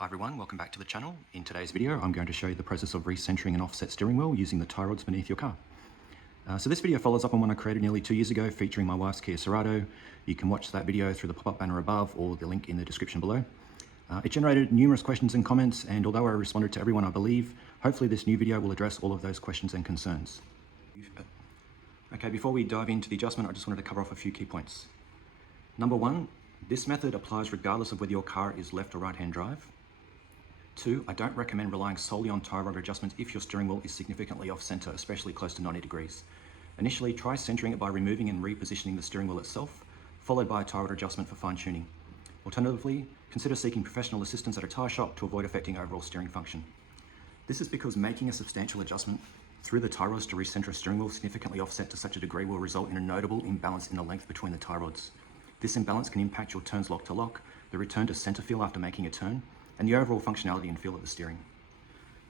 Hi everyone, welcome back to the channel. In today's video, I'm going to show you the process of recentering an offset steering wheel using the tie rods beneath your car. So this video follows up on one I created nearly 2 years ago featuring my wife's Kia Verada. You can watch that video through the pop-up banner above or the link in the description below. It generated numerous questions and comments, and although I responded to everyone I believe, hopefully this new video will address all of those questions and concerns. Okay, before we dive into the adjustment, I just wanted to cover off a few key points. Number one, this method applies regardless of whether your car is left or right-hand drive. 2, I don't recommend relying solely on tie rod adjustments if your steering wheel is significantly off center, especially close to 90 degrees. Initially, try centering it by removing and repositioning the steering wheel itself, followed by a tie rod adjustment for fine tuning. Alternatively, consider seeking professional assistance at a tire shop to avoid affecting overall steering function. This is because making a substantial adjustment through the tie rods to recenter a steering wheel significantly offset to such a degree will result in a notable imbalance in the length between the tie rods. This imbalance can impact your turns lock to lock, the return to center feel after making a turn, and the overall functionality and feel of the steering.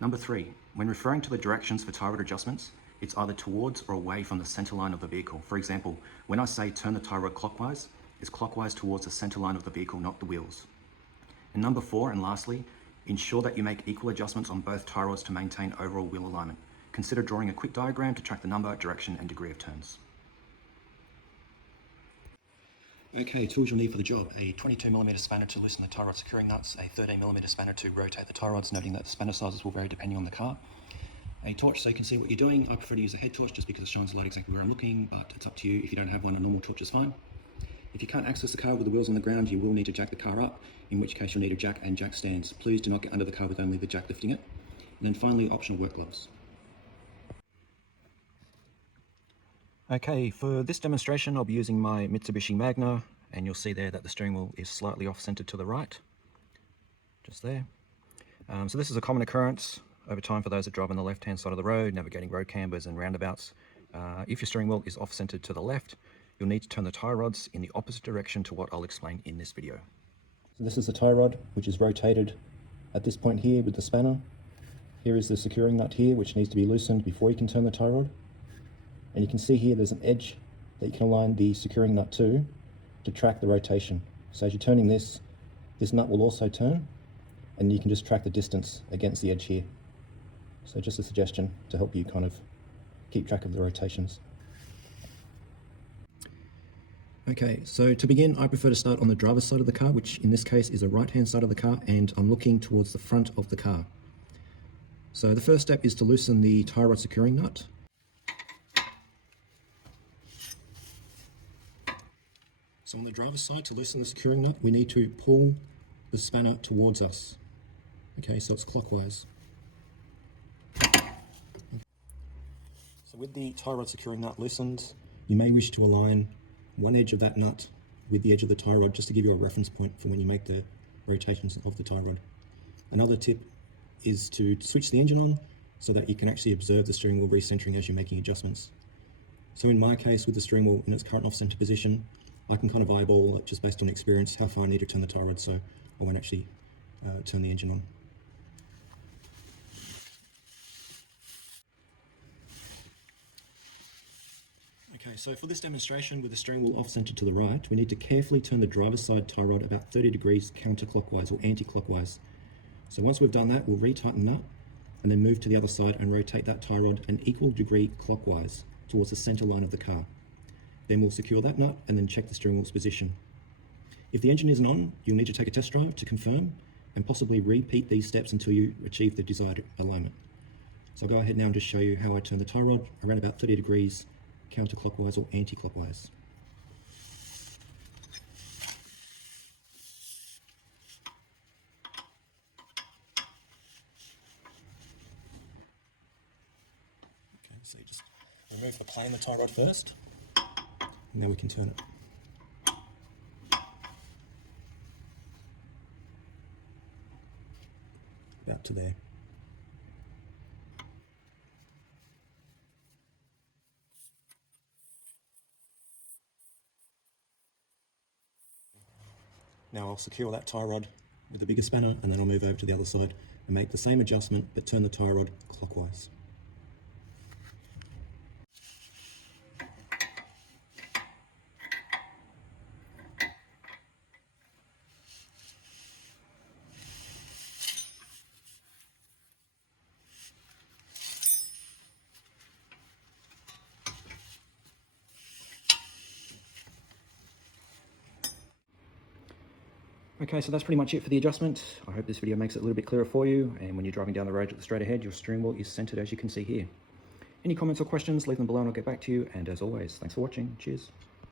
Number 3, when referring to the directions for tie rod adjustments, it's either towards or away from the center line of the vehicle. For example, when I say turn the tie rod clockwise, it's clockwise towards the center line of the vehicle, not the wheels. And number 4, and lastly, ensure that you make equal adjustments on both tie rods to maintain overall wheel alignment. Consider drawing a quick diagram to track the number, direction, and degree of turns. Okay, tools you'll need for the job: a 22mm spanner to loosen the tie rod securing nuts, a 13mm spanner to rotate the tie rods, noting that the spanner sizes will vary depending on the car, a torch so you can see what you're doing. I prefer to use a head torch just because it shines the light exactly where I'm looking, but it's up to you. If you don't have one, a normal torch is fine. If you can't access the car with the wheels on the ground, you will need to jack the car up, in which case you'll need a jack and jack stands. Please do not get under the car with only the jack lifting it. And then finally, optional work gloves. Okay, for this demonstration I'll be using my Mitsubishi Magna, and you'll see there that the steering wheel is slightly off-centered to the right, just there. So this is a common occurrence over time for those that drive on the left-hand side of the road, navigating road cambers and roundabouts. If your steering wheel is off-centered to the left, you'll need to turn the tie rods in the opposite direction to what I'll explain in this video. So this is the tie rod, which is rotated at this point here with the spanner. Here is the securing nut here, which needs to be loosened before you can turn the tie rod. And you can see here there's an edge that you can align the securing nut to track the rotation. So as you're turning this nut will also turn, and you can just track the distance against the edge here. So just a suggestion to help you kind of keep track of the rotations. Okay, so to begin, I prefer to start on the driver's side of the car, which in this case is the right-hand side of the car, and I'm looking towards the front of the car. So the first step is to loosen the tie rod securing nut. So on the driver's side, to loosen the securing nut, we need to pull the spanner towards us. Okay, so it's clockwise. So with the tie rod securing nut loosened, you may wish to align one edge of that nut with the edge of the tie rod just to give you a reference point for when you make the rotations of the tie rod. Another tip is to switch the engine on so that you can actually observe the steering wheel recentering as you're making adjustments. So in my case, with the steering wheel in its current off-center position, I can kind of eyeball it just based on experience how far I need to turn the tie rod, so I won't actually turn the engine on. Okay, so for this demonstration with the steering wheel off-center to the right, we need to carefully turn the driver's side tie rod about 30 degrees counterclockwise or anti-clockwise. So once we've done that, we'll retighten that and then move to the other side and rotate that tie rod an equal degree clockwise towards the center line of the car. Then we'll secure that nut and then check the steering wheel's position. If the engine isn't on, you'll need to take a test drive to confirm and possibly repeat these steps until you achieve the desired alignment. So I'll go ahead now and just show you how I turn the tie rod around about 30 degrees counterclockwise or anti-clockwise. Okay, so you just remove the plane of the tie rod first, and now we can turn it. About to there. Now I'll secure that tie rod with the bigger spanner, and then I'll move over to the other side and make the same adjustment but turn the tie rod clockwise. Okay, so that's pretty much it for the adjustment. I hope this video makes it a little bit clearer for you, and when you're driving down the road straight ahead, your steering wheel is centered as you can see here. Any comments or questions, leave them below and I'll get back to you, and as always, thanks for watching. Cheers.